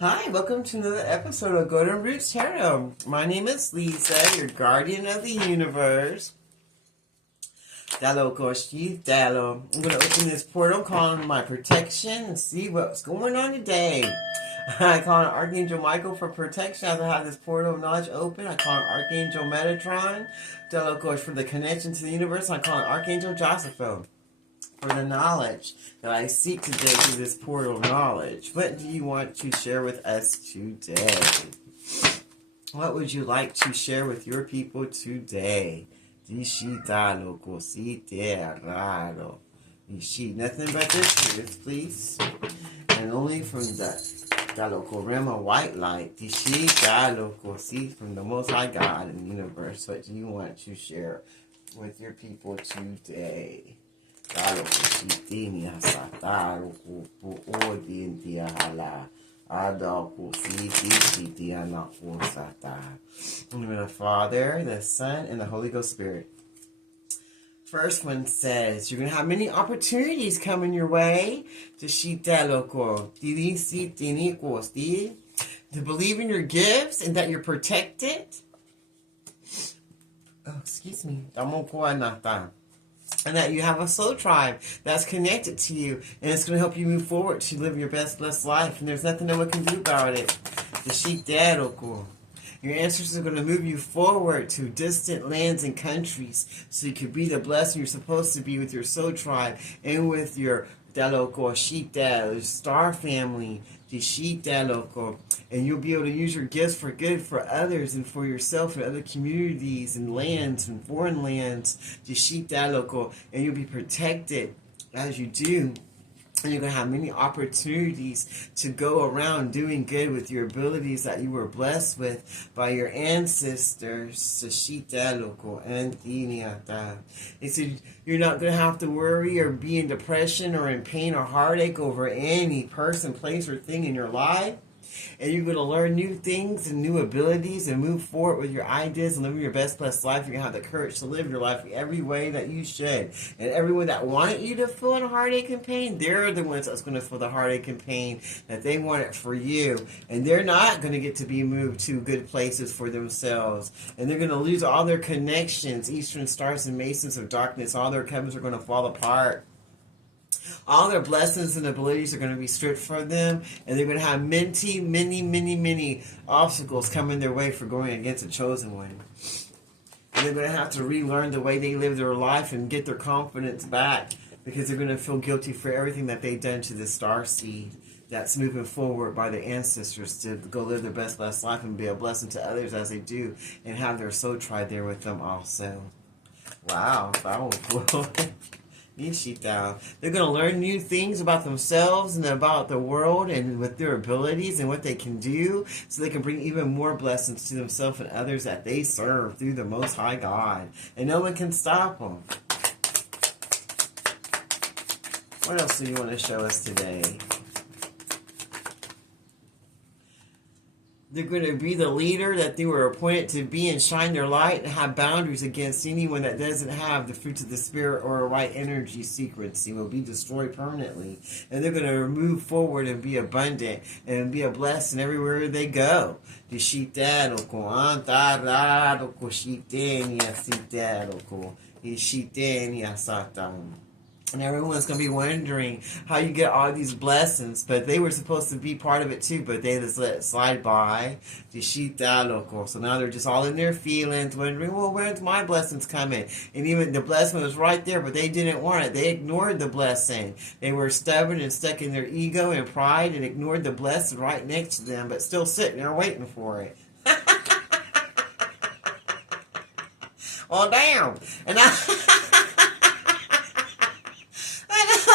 Hi, welcome to another episode of Golden Roots Tarot. My name is Lisa, your guardian of the universe. Dalo Koshi, Dalo. I'm going to open this portal, calling my protection, and see what's going on today. I call on Archangel Michael for protection as I have this portal of knowledge open. I call on Archangel Metatron, Dalo Kosh for the connection to the universe. I call on Archangel Joseph for the knowledge that I seek today through this portal of knowledge. What do you want to share with us today? What would you like to share with your people today? Nothing but the truth, please. And only from the local realm of white light. From the Most High God in the universe. What do you want to share with your people today? In the Father, the Son, and the Holy Ghost Spirit. First one says, you're going to have many opportunities coming your way to believe in your gifts and that you're protected. Oh, excuse me. And that you have a soul tribe that's connected to you, and it's going to help you move forward to live your best blessed life, and there's nothing no one can do about it. Your ancestors are going to move you forward to distant lands and countries so you can be the blessing you're supposed to be with your soul tribe and with your star family, and you'll be able to use your gifts for good for others and for yourself and other communities and lands and foreign lands, and you'll be protected as you do. And you're going to have many opportunities to go around doing good with your abilities that you were blessed with by your ancestors. He said you're not going to have to worry or be in depression or in pain or heartache over any person, place, or thing in your life. And you're going to learn new things and new abilities and move forward with your ideas and live your best blessed life. You're going to have the courage to live your life every way that you should. And everyone that wanted you to feel in heartache and pain, they're the ones that's going to feel the heartache and pain that they want it for you. And they're not going to get to be moved to good places for themselves. And they're going to lose all their connections. Eastern stars and masons of darkness, all their covens are going to fall apart. All their blessings and abilities are going to be stripped from them, and they're going to have many obstacles coming their way for going against a chosen one. And they're going to have to relearn the way they live their life and get their confidence back, because they're going to feel guilty for everything that they've done to the star seed that's moving forward by their ancestors to go live their best blessed life and be a blessing to others as they do, and have their soul tribe there with them also. Wow, powerful. They're going to learn new things about themselves and about the world and with their abilities and what they can do, so they can bring even more blessings to themselves and others that they serve through the Most High God. And no one can stop them. What else do you want to show us today? They're going to be the leader that they were appointed to be and shine their light and have boundaries against anyone that doesn't have the fruits of the Spirit or a right energy sequence. Will be destroyed permanently. And they're going to move forward and be abundant and be a blessing everywhere they go. And everyone's going to be wondering how you get all these blessings. But they were supposed to be part of it too, but they just let it slide by. So now they're just all in their feelings, wondering, well, where's my blessings coming? And even the blessing was right there, but they didn't want it. They ignored the blessing. They were stubborn and stuck in their ego and pride and ignored the blessing right next to them, but still sitting there waiting for it. Well, damn. And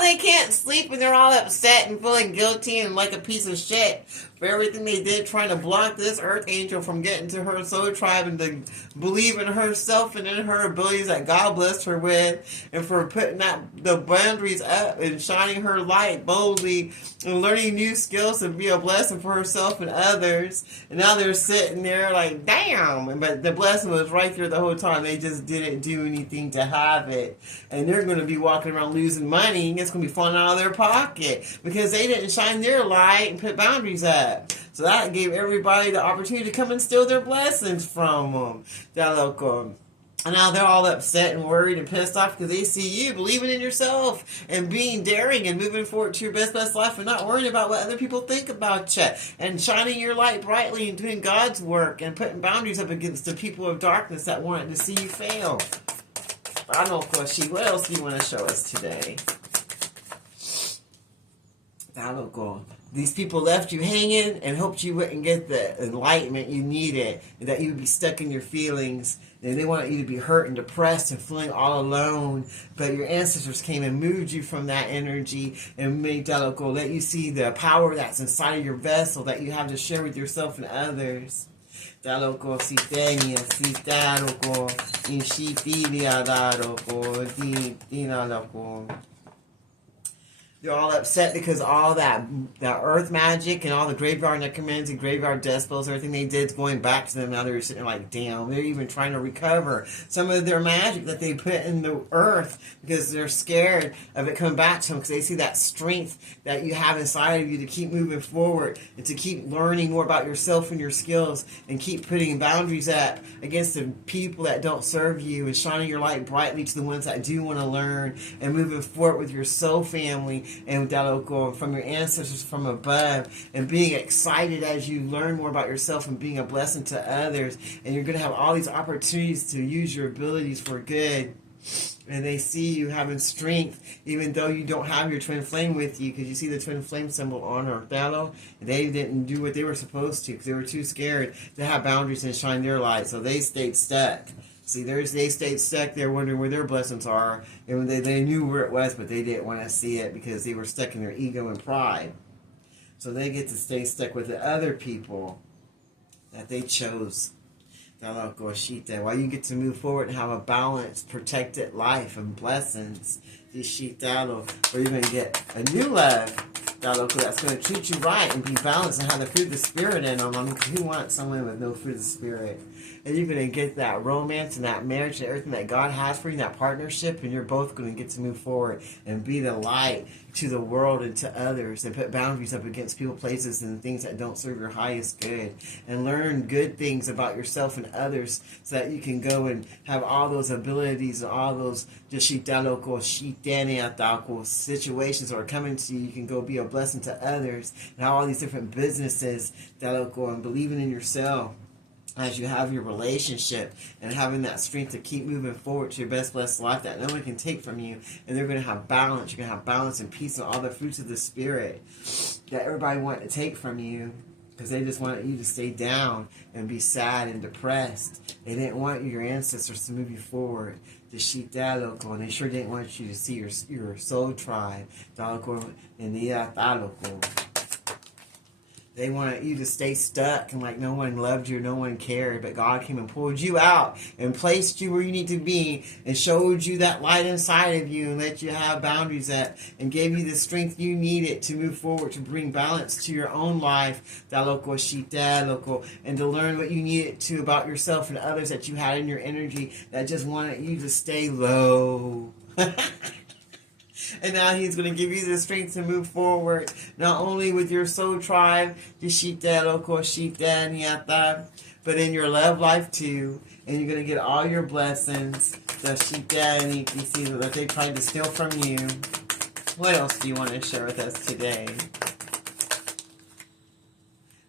they can't sleep and they're all upset and feeling guilty and like a piece of shit for everything they did trying to block this earth angel from getting to her soul tribe and to believe in herself and in her abilities that God blessed her with, and for putting the boundaries up and shining her light boldly and learning new skills to be a blessing for herself and others. And now they're sitting there like, damn, but the blessing was right there the whole time. They just didn't do anything to have it. And they're going to be walking around losing money, and it's going to be falling out of their pocket because they didn't shine their light and put boundaries up. So that gave everybody the opportunity to come and steal their blessings from them. And now they're all upset and worried and pissed off because they see you believing in yourself and being daring and moving forward to your best life and not worrying about what other people think about you and shining your light brightly and doing God's work and putting boundaries up against the people of darkness that wanted to see you fail. I don't know, Koshi. What else do you want to show us today? These people left you hanging and hoped you wouldn't get the enlightenment you needed, and that you would be stuck in your feelings. And they wanted you to be hurt and depressed and feeling all alone. But your ancestors came and moved you from that energy and made let you see the power that's inside of your vessel that you have to share with yourself and others. They're all upset because all that earth magic and all the graveyard necromancy, graveyard death spells, everything they did is going back to them. Now they're sitting there like, damn, they're even trying to recover some of their magic that they put in the earth because they're scared of it coming back to them because they see that strength that you have inside of you to keep moving forward and to keep learning more about yourself and your skills and keep putting boundaries up against the people that don't serve you and shining your light brightly to the ones that do want to learn and moving forward with your soul family and from your ancestors from above and being excited as you learn more about yourself and being a blessing to others. And you're going to have all these opportunities to use your abilities for good. And they see you having strength even though you don't have your twin flame with you, because you see the twin flame symbol on Othello, and they didn't do what they were supposed to because they were too scared to have boundaries and shine their light, so they stayed stuck. See, they stayed stuck there wondering where their blessings are, and they knew where it was, but they didn't want to see it because they were stuck in their ego and pride. So they get to stay stuck with the other people that they chose. While you get to move forward and have a balanced, protected life and blessings, where you're going to get a new love that's going to treat you right and be balanced and have the fruit of the Spirit in them. Who wants someone with no fruit of the Spirit? And you're going to get that romance and that marriage and everything that God has for you, that partnership, and you're both going to get to move forward and be the light to the world and to others and put boundaries up against people, places, and things that don't serve your highest good, and learn good things about yourself and others so that you can go and have all those abilities and all those situations that are coming to you. You can go be a blessing to others and have all these different businesses and believing in yourself as you have your relationship and having that strength to keep moving forward to your best blessed life that no one can take from you. And they're going to have balance. You're going to have balance and peace and all the fruits of the Spirit that everybody wanted to take from you because they just wanted you to stay down and be sad and depressed. They didn't want your ancestors to move you forward. And they sure didn't want you to see your soul tribe. They wanted you to stay stuck and like no one loved you, no one cared, but God came and pulled you out and placed you where you need to be and showed you that light inside of you and let you have boundaries up and gave you the strength you needed to move forward, to bring balance to your own life, and to learn what you needed to about yourself and others that you had in your energy that just wanted you to stay low. And now he's going to give you the strength to move forward, not only with your soul tribe, but in your love life too. And you're going to get all your blessings that they tried to steal from you. What else do you want to share with us today?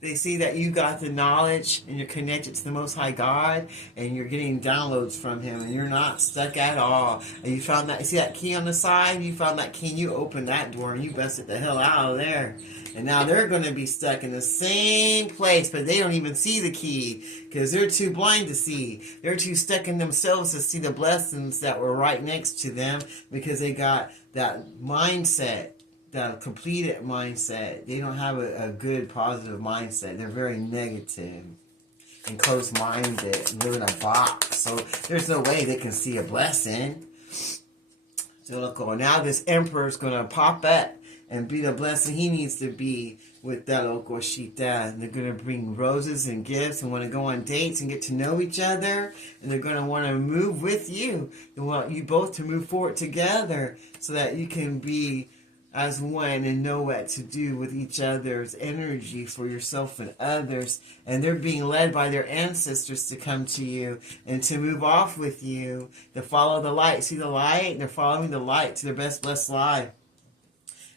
They see that you got the knowledge and you're connected to the Most High God and you're getting downloads from Him and you're not stuck at all. And you found that, you see that key on the side? You found that key and you opened that door and you busted the hell out of there. And now they're going to be stuck in the same place, but they don't even see the key because they're too blind to see. They're too stuck in themselves to see the blessings that were right next to them because they got that mindset. The completed mindset. They don't have a good, positive mindset. They're very negative and closed-minded and live in a box. So there's no way they can see a blessing. So look, now this emperor is going to pop up and be the blessing he needs to be with that Okoshita. And they're going to bring roses and gifts and want to go on dates and get to know each other. And they're going to want to move with you. They want you both to move forward together so that you can be as one and know what to do with each other's energy for yourself and others. And they're being led by their ancestors to come to you and to move off with you, to follow the light. See the light? They're following the light to their best blessed life.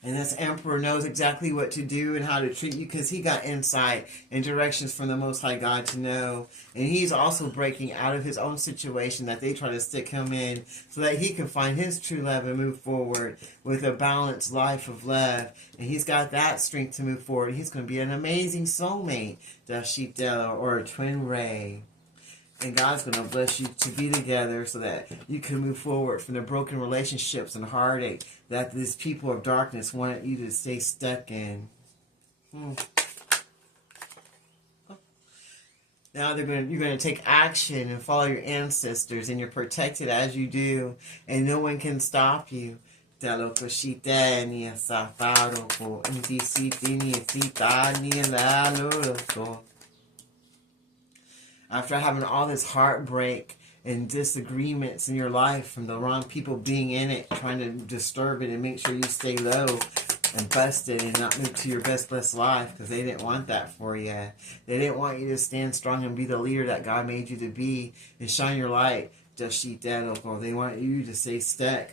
And this emperor knows exactly what to do and how to treat you because he got insight and directions from the Most High God to know. And he's also breaking out of his own situation that they try to stick him in so that he can find his true love and move forward with a balanced life of love. And he's got that strength to move forward. He's going to be an amazing soulmate, Dashitela, or a twin ray. And God's going to bless you to be together so that you can move forward from the broken relationships and heartache that these people of darkness wanted you to stay stuck in. Now you're going to take action and follow your ancestors, and you're protected as you do, and no one can stop you. After having all this heartbreak and disagreements in your life from the wrong people being in it, trying to disturb it and make sure you stay low and busted and not move to your best blessed life because they didn't want that for you. They didn't want you to stand strong and be the leader that God made you to be and shine your light. They want you to stay stuck.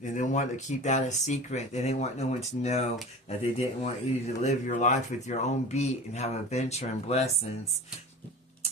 They didn't want to keep that a secret. They didn't want no one to know that they didn't want you to live your life with your own beat and have adventure and blessings.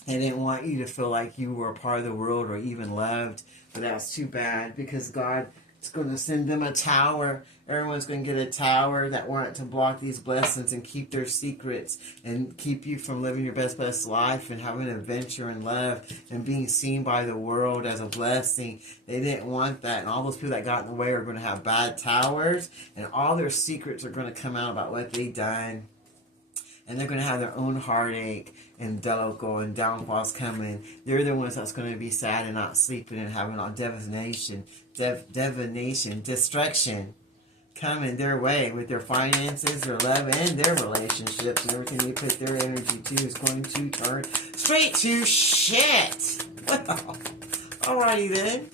They didn't want you to feel like you were a part of the world or even loved. But that's too bad because God is going to send them a tower. Everyone's going to get a tower that wanted to block these blessings and keep their secrets and keep you from living your best life and having adventure and love and being seen by the world as a blessing. They didn't want that. And all those people that got in the way are going to have bad towers and all their secrets are going to come out about what they've done. And they're going to have their own heartache and deloco and downfalls coming. They're the ones that's going to be sad and not sleeping and having all divination, destruction coming their way with their finances, their love, and their relationships. And everything they put their energy to is going to turn straight to shit. Alrighty then.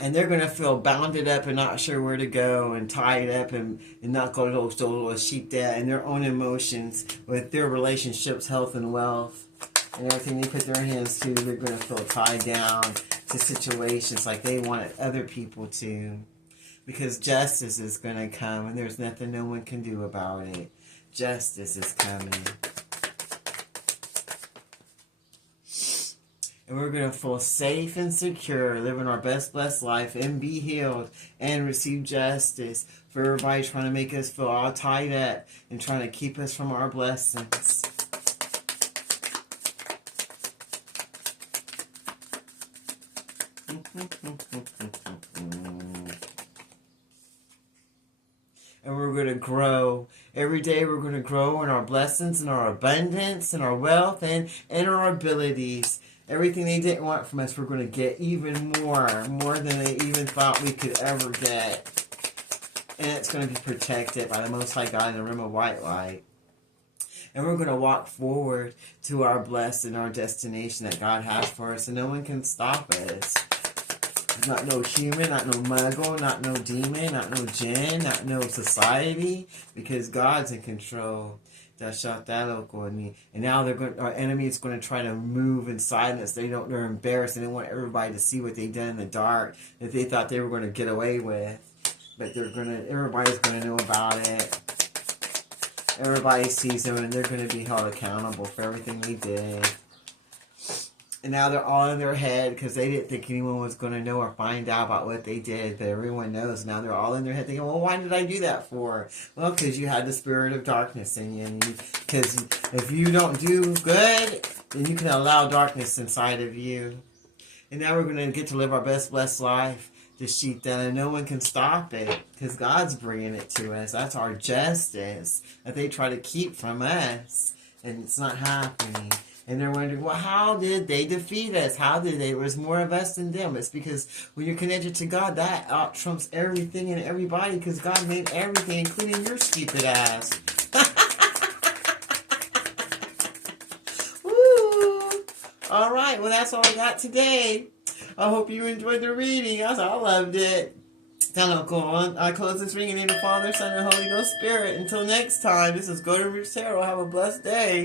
And they're going to feel bounded up and not sure where to go and tied up and not going to sheep that and their own emotions with their relationships, health, and wealth. And everything they put their hands to, they're going to feel tied down to situations like they wanted other people to. Because justice is going to come and there's nothing no one can do about it. Justice is coming. And we're going to feel safe and secure, living our best blessed life and be healed and receive justice for everybody trying to make us feel all tied up and trying to keep us from our blessings. And we're going to grow. Every day we're going to grow in our blessings and our abundance and our wealth and our abilities. Everything they didn't want from us, we're going to get even more than they even thought we could ever get. And it's going to be protected by the Most High God in the realm of white light. And we're going to walk forward to our blessed and our destination that God has for us, and no one can stop us. Not no human, not no muggle, not no demon, not no jinn, not no society, because God's in control. And now our enemy is going to try to move in silence. They're embarrassed and they want everybody to see what they've done in the dark that they thought they were going to get away with. But everybody's going to know about it. Everybody sees them and they're going to be held accountable for everything they did. And now they're all in their head because they didn't think anyone was going to know or find out about what they did. But everyone knows. Now they're all in their head thinking, well, why did I do that for? Well, because you had the spirit of darkness in you. Because if you don't do good, then you can allow darkness inside of you. And now we're going to get to live our best blessed life. The sheep that and no one can stop it because God's bringing it to us. That's our justice that they try to keep from us. And it's not happening. And they're wondering, well, how did they defeat us? How did they? There was more of us than them. It's because when you're connected to God, that out trumps everything and everybody because God made everything, including your stupid ass. Woo! All right, well, that's all I got today. I hope you enjoyed the reading. I loved it. Stand up, go on. I close this ring in the name of the Father, Son, and Holy Ghost Spirit. Until next time, this is Golden Roots Tarot. Have a blessed day.